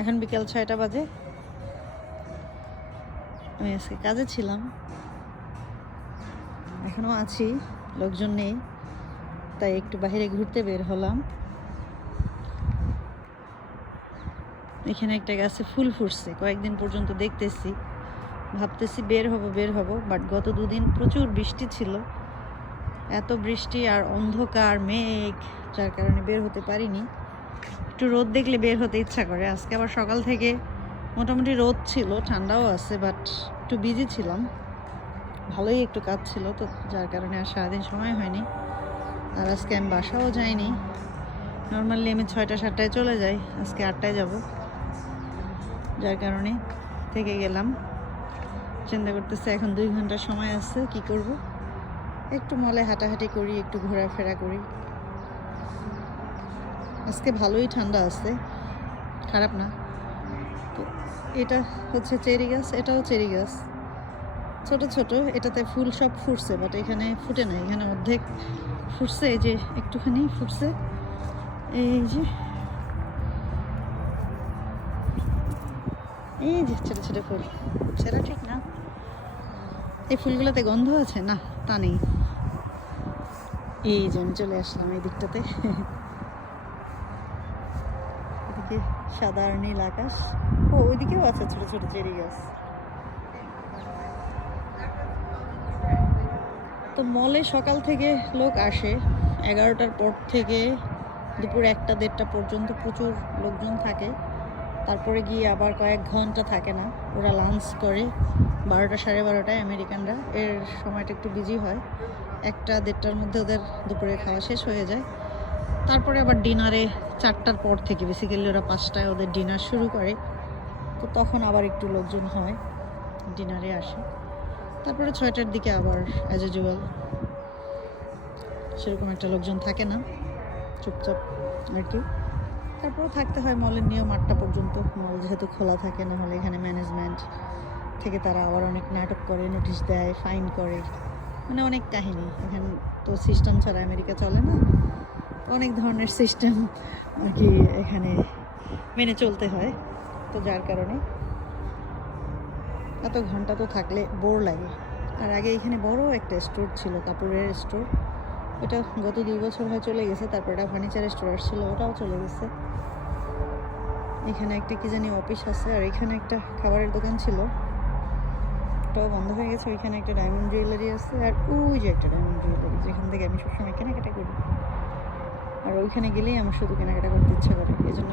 এখন বিকেল 6টা বাজে। আমি আজকে কাজে ছিলাম, এখনও আছি, লোকজন নেই, তাই একটু বাইরে ঘুরতে বের হলাম। এখানে একটা গাছে ফুল ফুটছে, কয়েকদিন পর্যন্ত দেখতেছি, ভাবতেছি বের হব, বাট গত দুদিন প্রচুর বৃষ্টি ছিল, এত বৃষ্টি আর অন্ধকার মেঘ, যার কারণে বের হতে পারিনি। একটু রোদ দেখলে বের হতে ইচ্ছা করে। আজকে আবার সকাল থেকে মোটামুটি রোদ ছিল, ঠান্ডাও আছে, বাট একটু বিজি ছিলাম, ভালোই একটু কাজ ছিল, তো যার কারণে আর সারাদিন সময় হয়নি। আর আজকে আমি বাসাও যাইনি। নর্মালি আমি 6টা-7টায় চলে যাই, আজকে 8টায় যাব, যার কারণে থেকে গেলাম। চিন্তা করতেছি এখন 2 ঘন্টা সময় আছে, কি করব। একটু মলে হাঁটাহাঁটি করি, একটু ঘোরাফেরা করি। আজকে ভালোই ঠান্ডা আছে, খারাপ না। তো এটা হচ্ছে চেরি গাছ, এটাও চেরি গাছ, ছোট ছোট, এটাতে ফুল সব ফুটছে, বাট এখানে ফুটে না, এখানে অর্ধেক ফুটছে, এই যে একটুখানি ফুটছে, এই যে ছোট ছোট ফুল। সেটা ঠিক না, এই ফুলগুলোতে গন্ধ আছে না, তা নেই। এই যে আমি চলে আসলাম এই দিকটাতে, এদিকে সাদা আর নীল আকাশ। ও ওইদিকেও আছে ছোট ছোট চেরি গাছ। তো মলে সকাল থেকে লোক আসে, 11টার পর থেকে দুপুর 1টা-1:30টা পর্যন্ত প্রচুর লোকজন থাকে। তারপরে গিয়ে আবার কয়েক ঘন্টা থাকে না, ওরা লাঞ্চ করে 12টা-12:30টায় আমেরিকানরা, এর সময়টা একটু বিজি হয়। 1টা-1:30টার মধ্যে ওদের দুপুরে খাওয়া শেষ হয়ে যায়। তারপরে আবার ডিনারে 4টার পর থেকে, বেসিক্যালি ওরা 5টায় ওদের ডিনার শুরু করে, তো তখন আবার একটু লোকজন হয়, ডিনারে আসে। তারপরে 6টার দিকে আবার অ্যাজ ইউজুয়াল সেরকম একটা লোকজন থাকে না, চুপচাপ আর কি। তারপরেও থাকতে হয়, মলের নিয়ম 8টা পর্যন্ত, মল যেহেতু খোলা থাকে, না হলে এখানে ম্যানেজমেন্ট থেকে তারা আবার অনেক নাটক করে, নোটিশ দেয়, ফাইন করে, মানে অনেক কাহিনী। এখানে তো সিস্টেম ছাড়া আমেরিকা চলে না, অনেক ধরনের সিস্টেম আর কি এখানে মেনে চলতে হয়। তো যার কারণে এত ঘন্টা তো থাকলে বোর লাগে। আর আগে এখানে বড় একটা স্টোর ছিল, কাপড়ের স্টোর, ওটা গত 2 বছর হয় চলে গেছে। তারপর একটা ফার্নিচারের স্টোর ছিল, ওটাও চলে গেছে। এখানে একটা কি জানি অফিস আছে, আর এখানে একটা খাবারের দোকান ছিল, ওটাও বন্ধ হয়ে গেছে। ওইখানে একটা ডায়মন্ড জুয়েলারি আছে, আর ওই যে একটা ডায়মন্ড জুয়েলারি, যেখান থেকে আমি সবসময় কেনাকাটা করি। আর ওইখানে গেলেই আমার শুধু কেনাকাটা করতে ইচ্ছা করে, এই জন্য